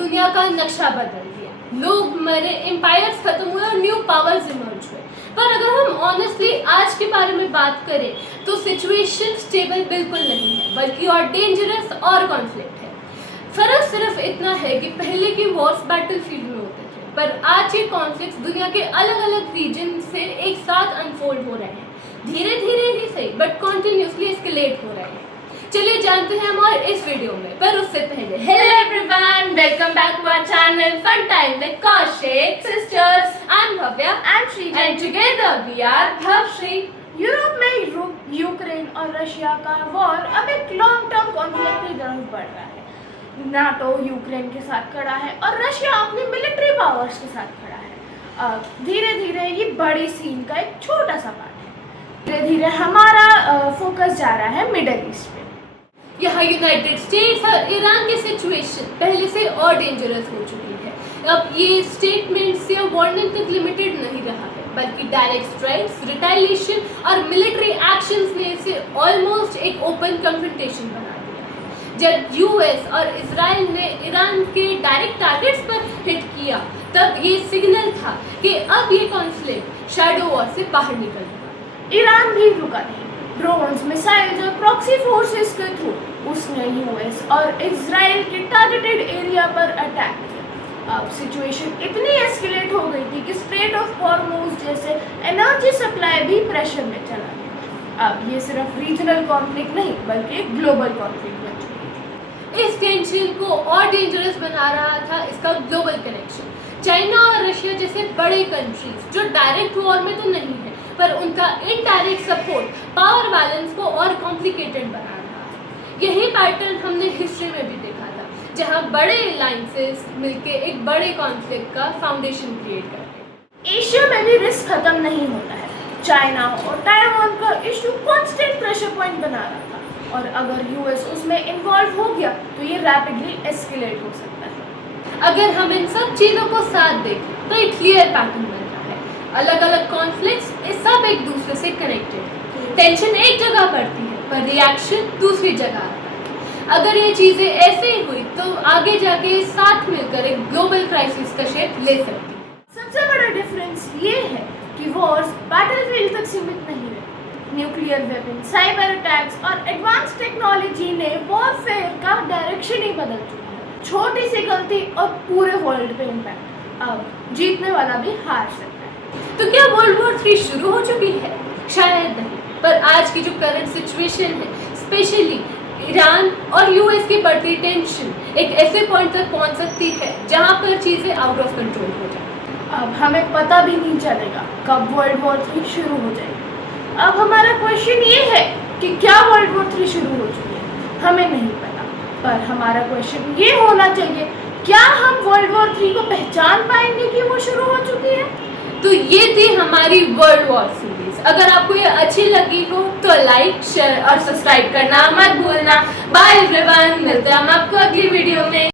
दुनिया का नक्शा बदल दिया। लोग मरे, एम्पायर्स खत्म हुए और न्यू पावर्स इमर्ज हुए। पर अगर हम ऑनेस्टली आज के बारे में बात करें तो सिचुएशन स्टेबल बिल्कुल नहीं है, बल्कि और डेंजरस और कॉन्फ्लिक्ट है। फर्क सिर्फ इतना है कि पहले के वॉर्स बैटलफील्ड में होते थे, पर आज के कॉन्फ्लिक्ट्स दुनिया के अलग अलग रीजन से एक साथ अनफोल्ड हो रहे हैं। धीरे धीरे ही सही, बट कॉन्टिन्यूसली एस्केलेट हो रहे हैं। चलिए जानते हैं हमारे इस वीडियो में, पर उससे पहले hello everyone, welcome back to our channel fun time with Kaushik sisters. I am Bhavya and Shri and together we are Bhavshri. Europe में यूक्रेन और रशिया का वॉर अब एक लॉन्ग टर्म कॉन्फ्लिक्ट की तरफ बढ़ रहा है। नाटो यूक्रेन के साथ खड़ा है और रशिया अपनी मिलिट्री पावर्स के साथ खड़ा है। धीरे धीरे ये बड़ी सीन का एक छोटा सा पार्ट है। धीरे धीरे हमारा फोकस जा रहा है मिडल ईस्ट पे। यहाँ यूनाइटेड स्टेट्स और ईरान की सिचुएशन पहले से और डेंजरस हो चुकी है। अब ये स्टेटमेंट्स या वार्निंग तक लिमिटेड नहीं रहा है, बल्कि डायरेक्ट स्ट्राइक्स, रिटेलिएशन और मिलिट्री एक्शंस ने इसे ऑलमोस्ट एक ओपन कन्फ्रंटेशन बना दिया है। जब यूएस और इजराइल ने ईरान के डायरेक्ट टारगेट्स पर हिट किया, तब ये सिग्नल था कि अब ये कॉन्फ्लिक्ट शैडो वॉर से बाहर निकल गया। ईरान भी रुका नहीं। ड्रोन्स, मिसाइल्स और प्रॉक्सी फोर्सेस के थ्रू उसने यूएस और इजराइल के टारगेटेड एरिया पर अटैक किया। अब सिचुएशन इतनी एस्केलेट हो गई थी कि स्ट्रेट ऑफ हॉर्मुज जैसे एनर्जी सप्लाई भी प्रेशर में चला गया। अब ये सिर्फ रीजनल कॉन्फ्लिक्ट नहीं, बल्कि एक ग्लोबल कॉन्फ्लिक्ट बन चुकी है। इस टेंशन को और डेंजरस बना रहा था इसका ग्लोबल कनेक्शन। चाइना और रशिया जैसे बड़े कंट्रीज जो डायरेक्ट वॉर में तो नहीं है, पर उनका इनडायरेक्ट सपोर्ट पावर बैलेंस को और कॉम्प्लिकेटेड बना रहा है। यही पैटर्न हमने हिस्ट्री में भी देखा था, जहां बड़े अलायंसेस मिलके एक बड़े कॉन्फ्लिक्ट का फाउंडेशन क्रिएट करते हैं। एशिया में भी रिस्क खत्म नहीं होता है। चाइना और ताइवान का इशू कांस्टेंट प्रेशर पॉइंट बना रहा था, और अगर यूएस उसमें इन्वॉल्व हो गया तो ये रैपिडली एस्केलेट हो सकता है। अगर हम इन सब चीज़ों को साथ देखें तो एक क्लियर पैटर्न बन रहा है। अलग अलग कॉन्फ्लिक्ट्स ये सब एक दूसरे से कनेक्टेड है। टेंशन एक जगह पड़ती है, पर रिएक्शन दूसरी जगह आता है। अगर ये चीज़ें ऐसे ही हुई तो आगे जाके साथ मिलकर एक ग्लोबल क्राइसिस का शेप ले सकती है। सबसे बड़ा डिफरेंस ये है कि वॉर्स बैटलफील्ड तक सीमित नहीं रहे। न्यूक्लियर वेपन, साइबर अटैक्स और एडवांस टेक्नोलॉजी ने वॉरफेयर का डायरेक्शन ही बदल चुका है। छोटी सी गलती और पूरे वर्ल्ड पे इम्पैक्ट। अब जीतने वाला भी हार सकता है। तो क्या वर्ल्ड वॉर 3 शुरू हो चुकी है? शायद नहीं, पर आज की जो करंट सिचुएशन है, स्पेशली ईरान और यूएस की बढ़ती टेंशन एक ऐसे पॉइंट तक पहुंच सकती है जहां पर चीज़ें आउट ऑफ कंट्रोल हो जाए। अब हमें पता भी नहीं चलेगा कब वर्ल्ड वॉर 3 शुरू हो जाएगी। अब हमारा क्वेश्चन ये है कि क्या वर्ल्ड वॉर 3 शुरू हो चुकी है? हमें नहीं पता, पर हमारा क्वेश्चन ये होना चाहिए, क्या हम वर्ल्ड वॉर 3 को पहचान पाएंगे कि वो शुरू हो चुकी है? तो ये थी हमारी वर्ल्ड वॉर सीरीज। अगर आपको ये अच्छी लगी हो तो लाइक, शेयर और सब्सक्राइब करना मत भूलना। बाय एवरीवन, मिलते हैं हम आपको अगली वीडियो में।